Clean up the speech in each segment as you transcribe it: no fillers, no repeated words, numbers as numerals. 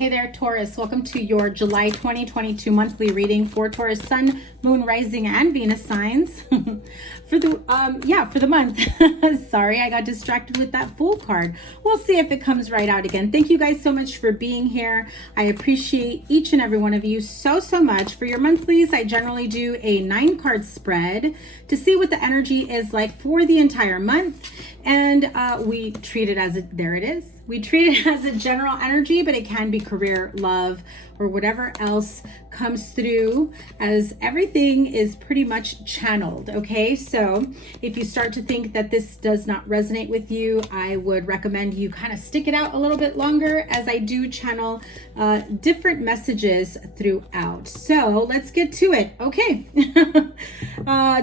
Hey there, Taurus. Welcome to your July 2022 monthly reading for Taurus Sun, Moon, Rising, and Venus signs for the month. Sorry, I got distracted with that Fool card. We'll see if it comes right out again. Thank you guys so much for being here. I appreciate each and every one of you so much. For your monthlies, I generally do a 9-card spread to see what the energy is like for the entire month. And we treat it as there it is. We treat it as a general energy, but it can be career, love, or whatever else comes through, as everything is pretty much channeled. Okay, so if you start to think that this does not resonate with you, I would recommend you kind of stick it out a little bit longer, as I do channel different messages throughout. So let's get to it. Okay.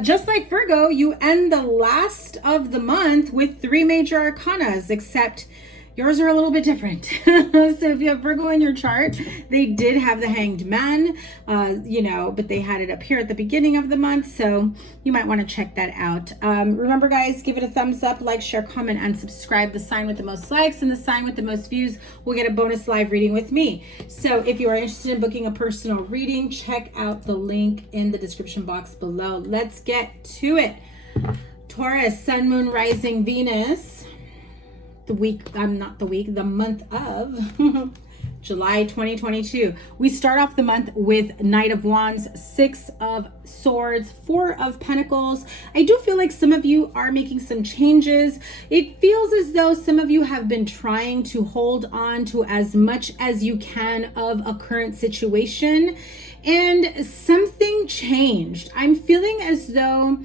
Just like Virgo, you end the last of the month with 3 major arcanas, except yours are a little bit different. So if you have Virgo in your chart, they did have the Hanged Man, but they had it up here at the beginning of the month. So you might want to check that out. Remember, guys, give it a thumbs up, like, share, comment, and subscribe. The sign with the most likes and the sign with the most views will get a bonus live reading with me. So if you are interested in booking a personal reading, check out the link in the description box below. Let's get to it. Taurus, Sun, Moon, Rising, Venus. The month of July 2022. We start off the month with Knight of Wands, 6 of Swords, 4 of Pentacles. I do feel like some of you are making some changes. It feels as though some of you have been trying to hold on to as much as you can of a current situation, and something changed. I'm feeling as though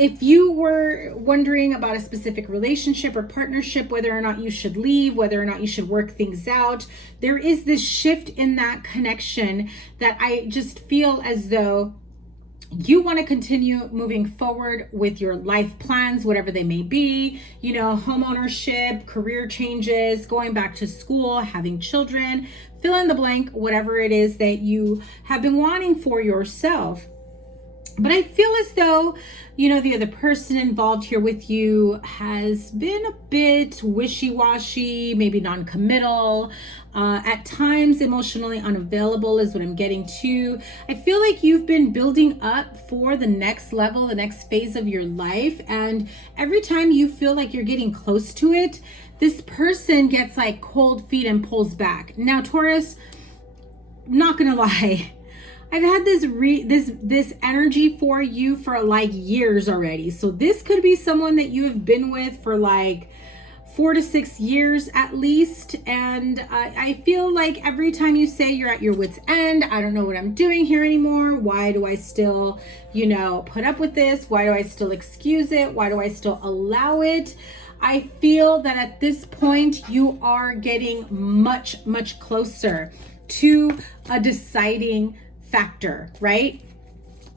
if you were wondering about a specific relationship or partnership, whether or not you should leave, whether or not you should work things out, there is this shift in that connection that I just feel as though you want to continue moving forward with your life plans, whatever they may be, home ownership, career changes, going back to school, having children, fill in the blank, whatever it is that you have been wanting for yourself. But I feel as though, the other person involved here with you has been a bit wishy-washy, maybe non-committal, at times emotionally unavailable is what I'm getting to. I feel like you've been building up for the next level, the next phase of your life. And every time you feel like you're getting close to it, this person gets like cold feet and pulls back. Now, Taurus, not gonna lie, I've had this energy for you for like years already. So this could be someone that you have been with for like 4 to 6 years at least. And I feel like every time you say you're at your wit's end, I don't know what I'm doing here anymore. Why do I still, put up with this? Why do I still excuse it? Why do I still allow it? I feel that at this point you are getting much closer to a deciding factor, right?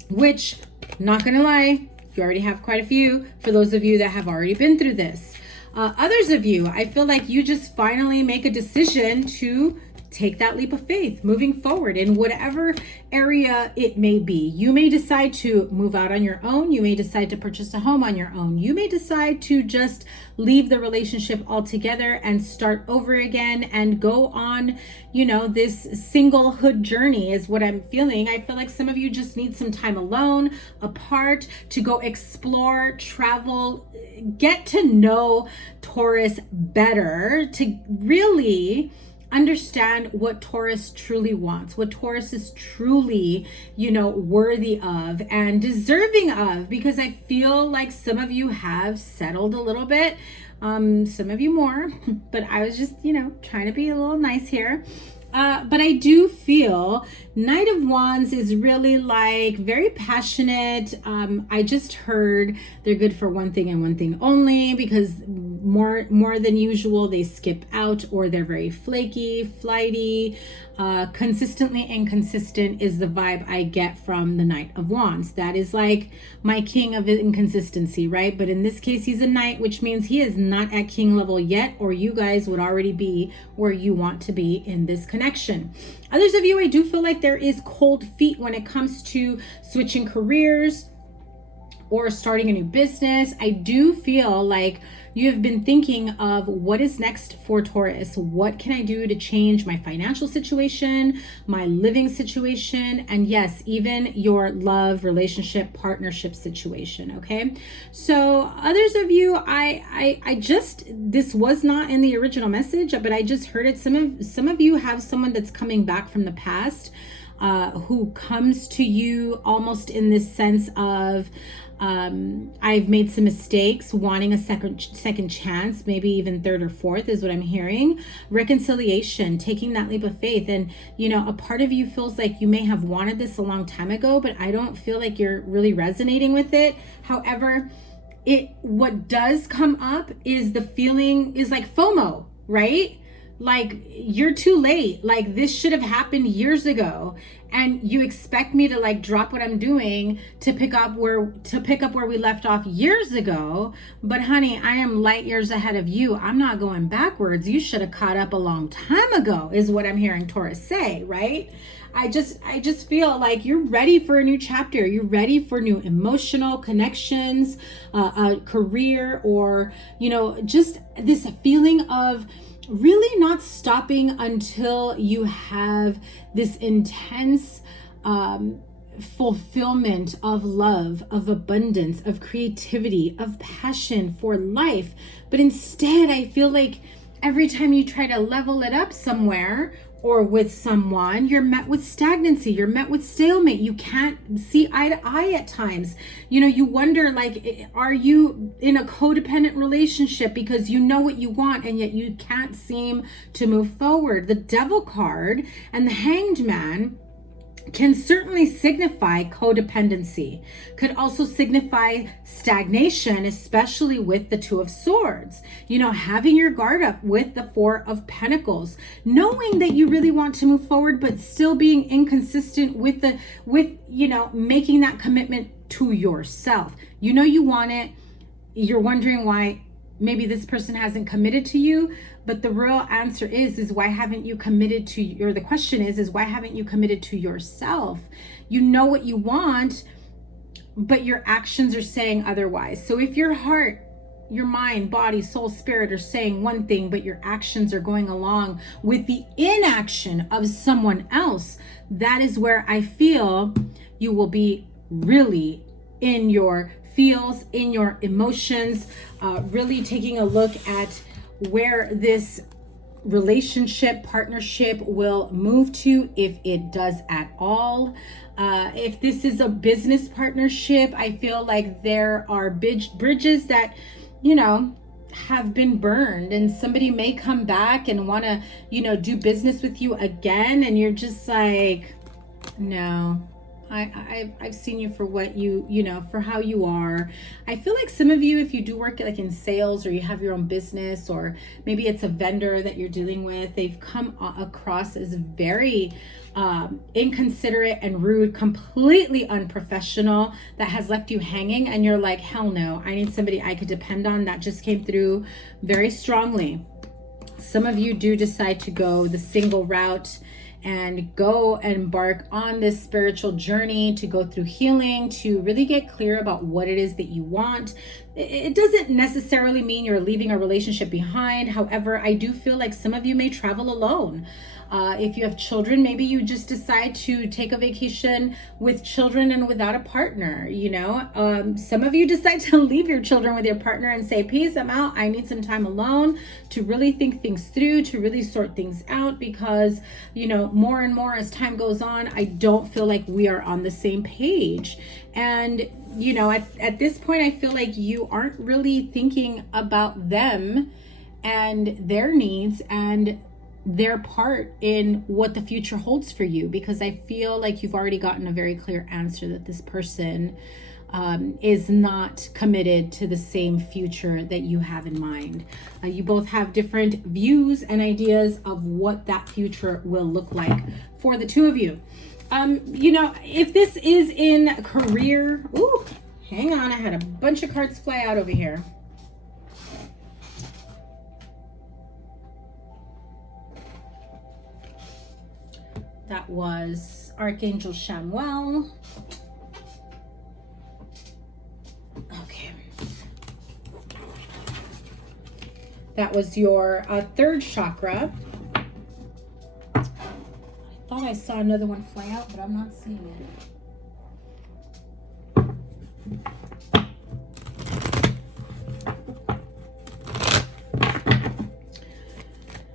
Which, not gonna lie, you already have quite a few for those of you that have already been through this. Others of you, I feel like you just finally make a decision to take that leap of faith moving forward in whatever area it may be. You may decide to move out on your own. You may decide to purchase a home on your own. You may decide to just leave the relationship altogether and start over again and go on, this singlehood journey is what I'm feeling. I feel like some of you just need some time alone, apart, to go explore, travel, get to know Taurus better, to really understand what Taurus truly wants, what Taurus is truly, worthy of and deserving of, because I feel like some of you have settled a little bit, some of you more, but I was just, trying to be a little nice here. But I do feel Knight of Wands is really like very passionate. I just heard they're good for one thing and one thing only, because more than usual they skip out, or they're very flaky, flighty, consistently inconsistent is the vibe I get from the Knight of Wands. That is like my king of inconsistency, right? But in this case, he's a knight, which means he is not at king level yet, or you guys would already be where you want to be in this connection. Others of you, I do feel like there is cold feet when it comes to switching careers or starting a new business. I do feel like You have been thinking of what is next for Taurus. What can I do to change my financial situation, my living situation, and yes, even your love, relationship, partnership situation, okay? So others of you, I just, this was not in the original message, but I just heard it. Some of you have someone that's coming back from the past, who comes to you almost in this sense of, I've made some mistakes, wanting a second chance, maybe even third or fourth is what I'm hearing. Reconciliation, taking that leap of faith. And, you know, a part of you feels like you may have wanted this a long time ago, but I don't feel like you're really resonating with it. However, what does come up is the feeling is like FOMO, right? Like, you're too late. Like, this should have happened years ago, and you expect me to like drop what I'm doing to pick up where we left off years ago. But honey, I am light years ahead of you. I'm not going backwards. You should have caught up a long time ago, is what I'm hearing Taurus say, right? I just feel like you're ready for a new chapter. You're ready for new emotional connections, a career, or, you know, just this feeling of really not stopping until you have this intense fulfillment of love, of abundance, of creativity, of passion for life. But instead, I feel like every time you try to level it up somewhere or with someone, you're met with stagnancy, you're met with stalemate. You can't see eye to eye at times. You know, you wonder, like, are you in a codependent relationship because you know what you want and yet you can't seem to move forward? The Devil card and the Hanged Man can certainly signify codependency, could also signify stagnation, especially with the Two of Swords. You know, having your guard up with the Four of Pentacles, knowing that you really want to move forward, but still being inconsistent with you know, making that commitment to yourself. You know you want it. You're wondering why maybe this person hasn't committed to you, but the real answer is why haven't you committed to, or the question is why haven't you committed to yourself? You know what you want, but your actions are saying otherwise. So if your heart, your mind, body, soul, spirit are saying one thing, but your actions are going along with the inaction of someone else, that is where I feel you will be really in your feels, in your emotions, really taking a look at where this relationship, partnership will move to, if it does at all. If this is a business partnership, I feel like there are bridges that, you know, have been burned, and somebody may come back and want to, you know, do business with you again, and you're just like, no. I've seen you for what you know, for how you are. I feel like some of you, if you do work like in sales, or you have your own business, or maybe it's a vendor that you're dealing with, they've come across as very inconsiderate and rude, completely unprofessional, that has left you hanging, and you're like, hell no, I need somebody I could depend on. That just came through very strongly. Some of you do decide to go the single route and go and embark on this spiritual journey to go through healing, to really get clear about what it is that you want. It doesn't necessarily mean you're leaving a relationship behind. However, I do feel like some of you may travel alone. If you have children, maybe you just decide to take a vacation with children and without a partner, you know. Some of you decide to leave your children with your partner and say, peace, I'm out. I need some time alone to really think things through, to really sort things out, because, you know, more and more as time goes on, I don't feel like we are on the same page. And, you know, at this point, I feel like you aren't really thinking about them and their needs and their part in what the future holds for you, because I feel like you've already gotten a very clear answer that this person is not committed to the same future that you have in mind. You both have different views and ideas of what that future will look like for the two of you. You know, if this is in career, ooh, hang on, I had a bunch of cards fly out over here. That was Archangel Chamuel. Okay. That was your third chakra. I thought I saw another one fly out, but I'm not seeing it.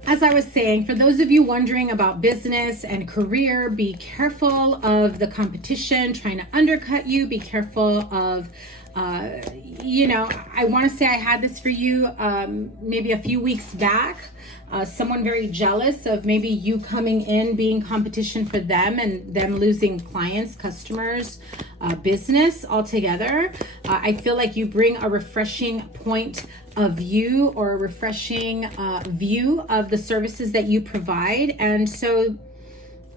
As I was saying, for those of you wondering about business and career, be careful of the competition trying to undercut you. Be careful of, you know, I want to say I had this for you maybe a few weeks back. Someone very jealous of maybe you coming in being competition for them and them losing clients, customers, business altogether. I feel like you bring a refreshing point of view or a refreshing view of the services that you provide. And so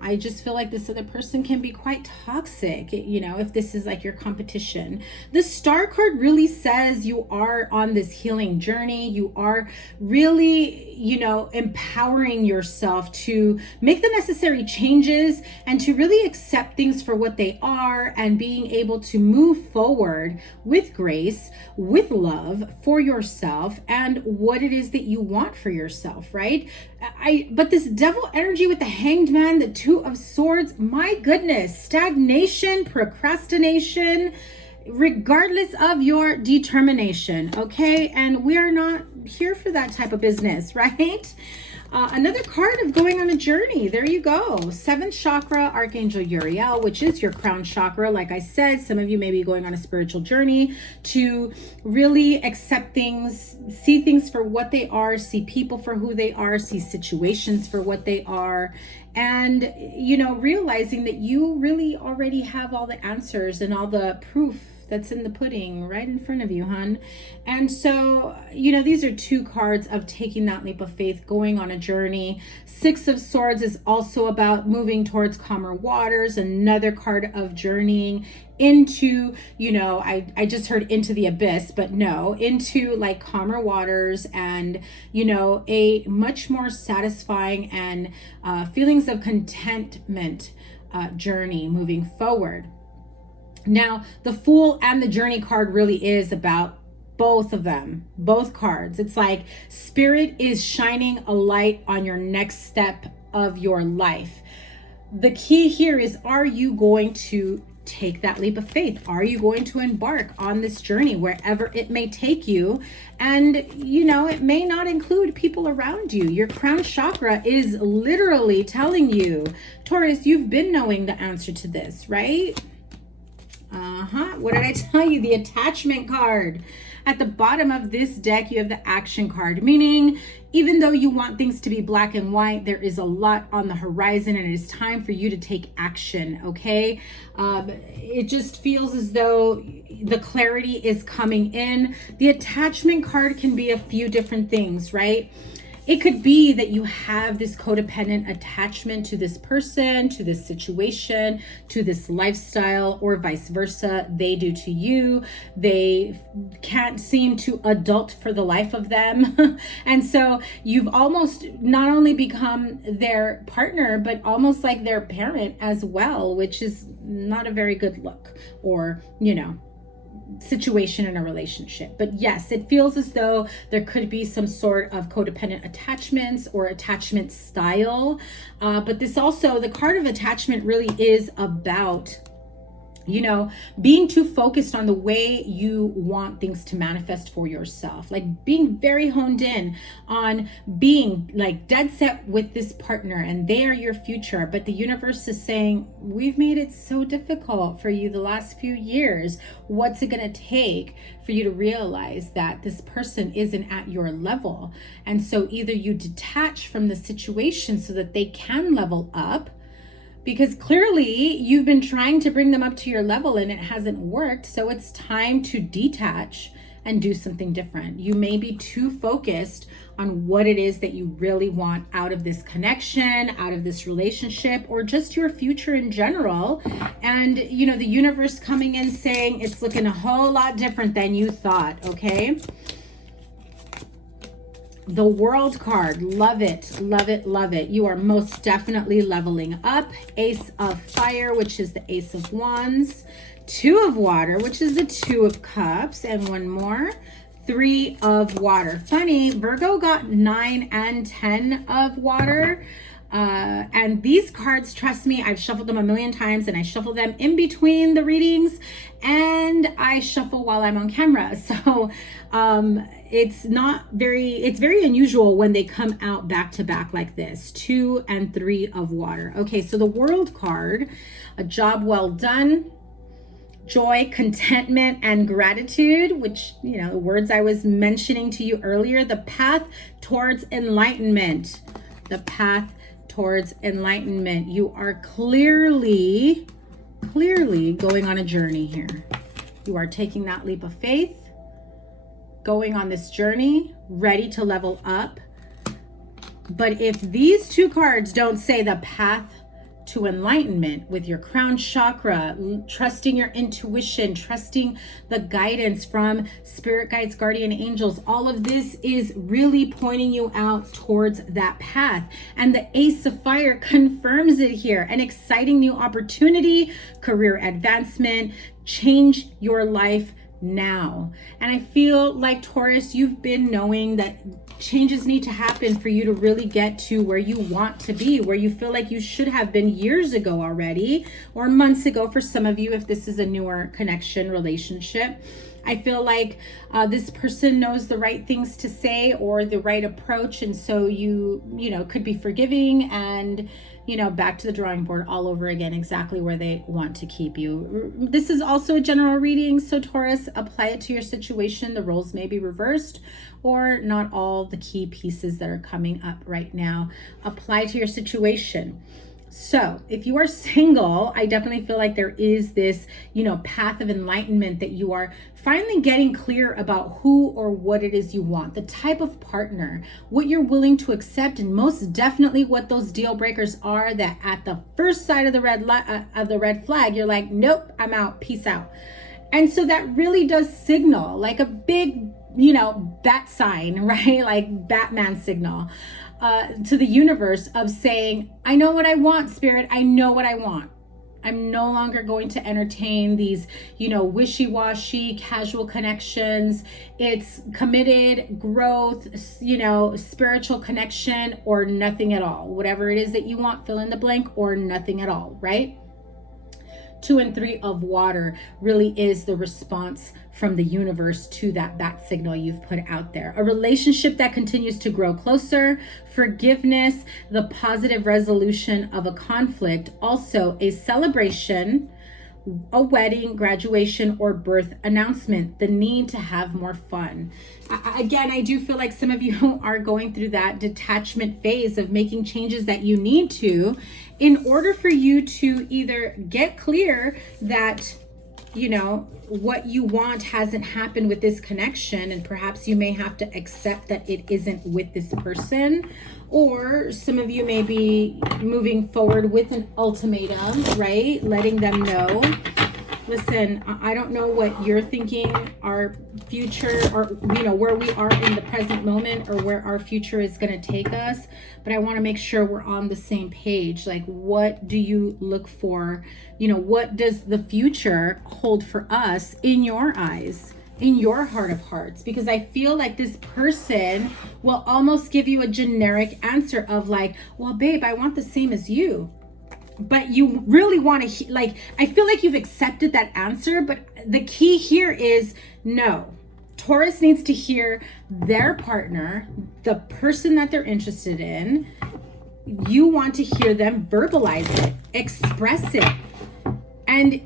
I just feel like this other person can be quite toxic, you know, if this is like your competition. The Star card really says you are on this healing journey. You are really, you know, empowering yourself to make the necessary changes and to really accept things for what they are, and being able to move forward with grace, with love for yourself and what it is that you want for yourself, right? But this devil energy with the Hanged Man, the Two of Swords, my goodness, stagnation, procrastination, regardless of your determination, okay? And we are not here for that type of business, right? Another card of going on a journey. There you go. Seventh chakra, Archangel Uriel, which is your crown chakra. Like I said, some of you may be going on a spiritual journey to really accept things, see things for what they are, see people for who they are, see situations for what they are, and, you know, realizing that you really already have all the answers and all the proof that's in the pudding right in front of you, hun. And so, you know, these are two cards of taking that leap of faith, going on a journey. Six of Swords is also about moving towards calmer waters, another card of journeying into, you know, I just heard into the abyss, but no, into like calmer waters and, you know, a much more satisfying and feelings of contentment journey moving forward. Now, the Fool and the Journey card really is about both of them, both cards. It's like Spirit is shining a light on your next step of your life. The key here is, are you going to take that leap of faith? Are you going to embark on this journey wherever it may take you? And, you know, it may not include people around you. Your crown chakra is literally telling you, Taurus, you've been knowing the answer to this, right? What did I tell you? The attachment card. At the bottom of this deck, you have the action card, meaning even though you want things to be black and white, there is a lot on the horizon and it is time for you to take action, okay? It just feels as though the clarity is coming in. The attachment card can be a few different things, right? It could be that you have this codependent attachment to this person, to this situation, to this lifestyle, or vice versa. They do to you. They can't seem to adult for the life of them. And so you've almost not only become their partner, but almost like their parent as well, which is not a very good look, or, you know, situation in a relationship. But yes, it feels as though there could be some sort of codependent attachments or attachment style. But this also, the card of attachment really is about, you know, being too focused on the way you want things to manifest for yourself, like being very honed in on being like dead set with this partner and they are your future. But the universe is saying, we've made it so difficult for you the last few years. What's it going to take for you to realize that this person isn't at your level? And so either you detach from the situation so that they can level up, because clearly you've been trying to bring them up to your level and it hasn't worked. So it's time to detach and do something different. You may be too focused on what it is that you really want out of this connection, out of this relationship, or just your future in general. And, you know, the universe coming in saying it's looking a whole lot different than you thought, okay? The World card, love it, love it, love it. You are most definitely leveling up. Ace of Fire, which is the Ace of Wands. Two of Water, which is the Two of Cups. And one more. 3 of water. Funny, Virgo got 9 and 10 of water. And these cards, trust me, I've shuffled them a million times, and I shuffle them in between the readings, and I shuffle while I'm on camera. So it's very unusual when they come out back to back like this. 2 and 3 of water. Okay, so the World card, a job well done, joy, contentment, and gratitude, which, you know, the words I was mentioning to you earlier, the path towards enlightenment, the path towards enlightenment. You are clearly going on a journey here. You are taking that leap of faith, going on this journey, ready to level up. But if these 2 cards don't say the path to enlightenment with your crown chakra, trusting your intuition, trusting the guidance from spirit guides, guardian angels, all of this is really pointing you out towards that path. And the Ace of Fire confirms it here. An exciting new opportunity, career advancement, change your life now. And I feel like, Taurus, you've been knowing that changes need to happen for you to really get to where you want to be, where you feel like you should have been years ago already, or months ago for some of you if this is a newer connection, relationship. I feel like this person knows the right things to say or the right approach, and so you know, could be forgiving and, you know, back to the drawing board all over again, exactly where they want to keep you. This is also a general reading, so Taurus, apply it to your situation. The roles may be reversed, or not all the key pieces that are coming up right now apply to your situation. So if you are single, I definitely feel like there is this, you know, path of enlightenment that you are finally getting clear about who or what it is you want, the type of partner, what you're willing to accept, and most definitely what those deal breakers are that at the first sight of the red flag, you're like, nope, I'm out, peace out. And so that really does signal like a big, you know, bat sign, right? Like Batman signal to the universe of saying, I know what I want, Spirit. I know what I want. I'm no longer going to entertain these, you know, wishy-washy, casual connections. It's committed growth, you know, spiritual connection, or nothing at all. Whatever it is that you want, fill in the blank, or nothing at all, right? 2 and 3 of water really is the response from the universe to that bat signal you've put out there. A relationship that continues to grow closer, forgiveness, the positive resolution of a conflict, also a celebration, a wedding, graduation, or birth announcement, the need to have more fun. Again, I do feel like some of you are going through that detachment phase of making changes that you need to in order for you to either get clear that, you know, what you want hasn't happened with this connection, and perhaps you may have to accept that it isn't with this person, or some of you may be moving forward with an ultimatum, right? Letting them know, listen, I don't know what you're thinking our future, or, you know, where we are in the present moment, or where our future is going to take us, but I want to make sure we're on the same page. Like, what do you look for? You know, what does the future hold for us in your eyes, in your heart of hearts? Because I feel like this person will almost give you a generic answer of like, well, babe, I want the same as you. But you really want to, like, I feel like you've accepted that answer, but the key here is no. Taurus needs to hear their partner, the person that they're interested in. You want to hear them verbalize it, express it. And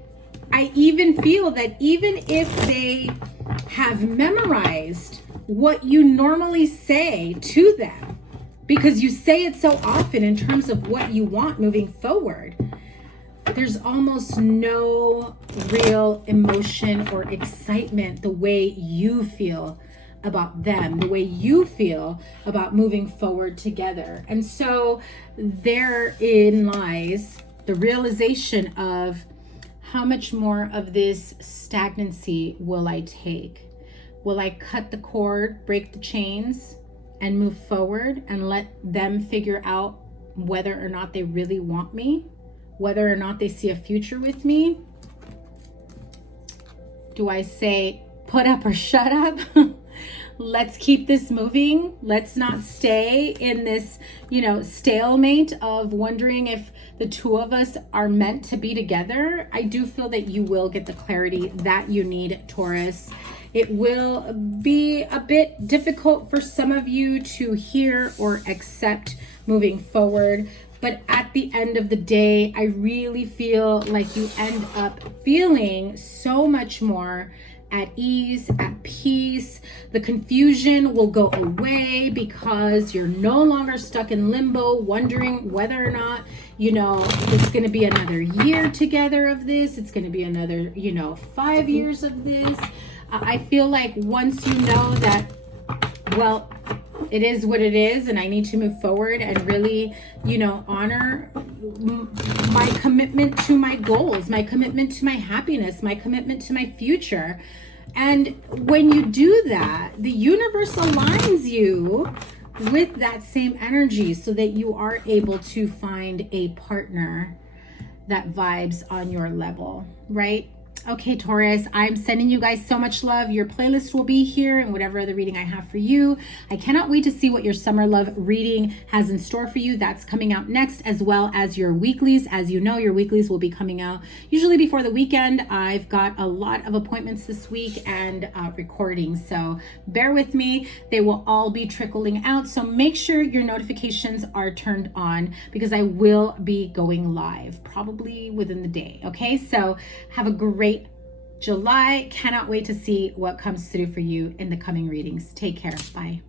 I even feel that even if they have memorized what you normally say to them, because you say it so often in terms of what you want moving forward, there's almost no real emotion or excitement the way you feel about them, the way you feel about moving forward together. And so therein lies the realization of, how much more of this stagnancy will I take? Will I cut the cord, break the chains, and move forward and let them figure out whether or not they really want me, whether or not they see a future with me? Do I say, put up or shut up? Let's keep this moving. Let's not stay in this, stalemate of wondering if the two of us are meant to be together. I do feel that you will get the clarity that you need, Taurus. It will be a bit difficult for some of you to hear or accept moving forward. But at the end of the day, I really feel like you end up feeling so much more at ease, at peace. The confusion will go away because you're no longer stuck in limbo, wondering whether or not, it's going to be another year together of this. It's going to be another, 5 years of this. I feel like once you know that, well, it is what it is, and I need to move forward and really, honor my commitment to my goals, my commitment to my happiness, my commitment to my future. And when you do that, the universe aligns you with that same energy so that you are able to find a partner that vibes on your level, right? Okay, Taurus, I'm sending you guys so much love. Your playlist will be here and whatever other reading I have for you. I cannot wait to see what your summer love reading has in store for you. That's coming out next, as well as your weeklies. As you know, your weeklies will be coming out usually before the weekend. I've got a lot of appointments this week and recordings, so bear with me. They will all be trickling out, so make sure your notifications are turned on because I will be going live probably within the day. Okay, so have a great July. Cannot wait to see what comes through for you in the coming readings. Take care. Bye.